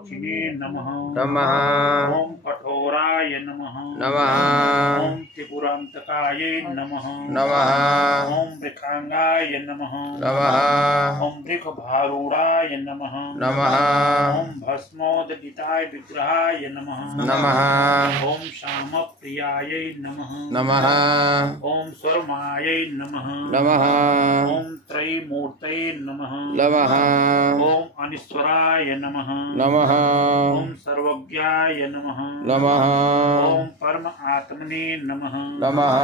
त्वचिने नमः नमः ओम कठोराय नमः नमः ओम त्रिपुरांतकाय नमः नमः ओम वृखांगाय नमः नमः ओम वृषभारूढ़ाय नमः नमः ओम भस्मोदगिताय विग्रहाय नमः नमः ओम श्यामप्रियाय नमः नमः ओम स्वरमाय नमः नमः ओम त्रयीमूर्तये नमः नमः ओम अनीश्वराय नमः नमः ओम सर्वज्ञाय नमः नमः ओम परम आत्मने नमः नमः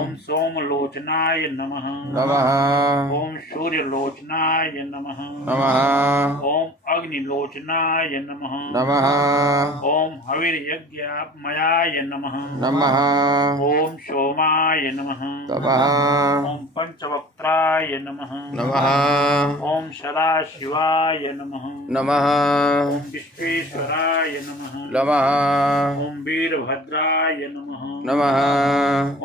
ओम सोमलोचनाय नमः नमः ओम सूर्यलोचनाय नमः नमः ओम अग्निलोचनाय नमः नमः ओम हविर्यज्ञमयाय नमः नमः ओम सोमाय नमः नमः ओम पंचवक्त्राय नमः नमः ओम सदाशिवाय नमः नमः ओम विश्वेश्वराय नमः नमः ओम वीरभद्राय नमः नमः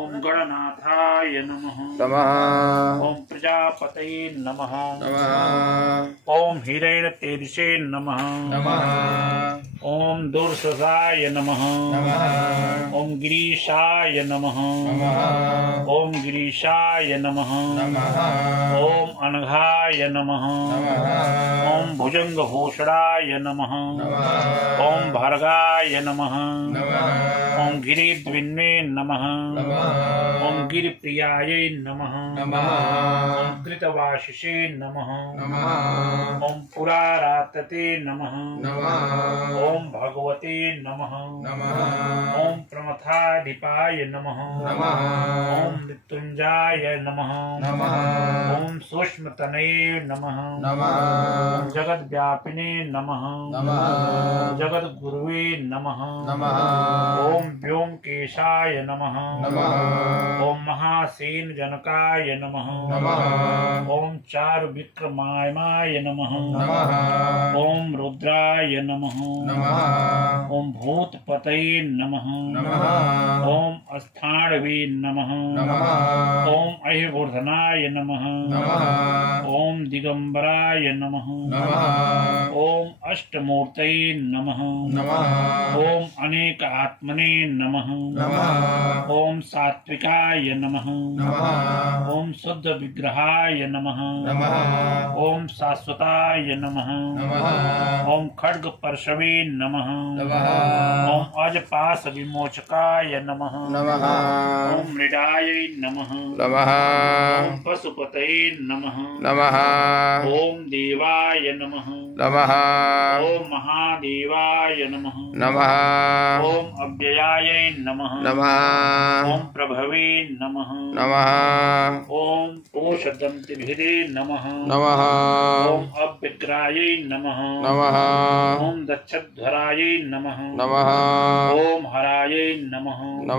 ओम गणनाथाय नमः नमः ओम प्रजापतये नमः नमः ओम हिरण्यतेजसे नमः नमः ओम दुर्ससाय नमः नमः ओम गिरीशाय नमः नमः ओम गिरीशाय नमः नमः ओम अनघाय नमः नमः ओम भुजंगभूषणाय नमः नमः ओम भर्गाय नमः नमः ओम गिरिद्विन्वे नमः नमः ओम गिरिप्रियाय नमः नमः ओम कृतवाशिषे नमः नमः ओम पुरारातते नमः नमः ओम भगवते नमः नमः ओम प्रमथाधिपाय नमः नमः ओम मृत्युंजाय नमः नमः ओम सूक्ष्मतनये नमः नमः ओम जगद्व्यापिने नमः नमः जगद्गुरुवे नमः नमः ओम व्योमकेशाय नमः नमः ओम महासेन जनकाय नमः नमः ओम चारुविक्रमाय नमः नमः ओम रुद्राय नमः नमः ओम भूतपतये नमः नमः ओम अस्थाणवे नमः नमः ओम अहिर्वर्धनाय नमः नमः ओम दिगंबराय नमः नमः ओम अष्टमूर्तये नमः नमः ओम अनेक आत्मने नमः नमः ओम सात्विकाय नमः नमः ओम शुद्ध विग्रहाय नमः नमः ओम शाश्वताय नमः नमः ओम खड्ग परशवे नमः नमः ओम अजपास विमोचकाय नमः नमः ओम मृडाय नमः नमः ओम पशुपतये नमः नमः ओम देवाय नमः नमः ओम महादेवाय नमः नमः ओम अव्ययाय नमः नमः ओम प्रभवे नमः नमः ओम पोषदंतिभिरे नमः नमः ओम अव्यग्राय नमः नमः ओम दक्षध्वराय नमः नमः ओम हराय नमः नमः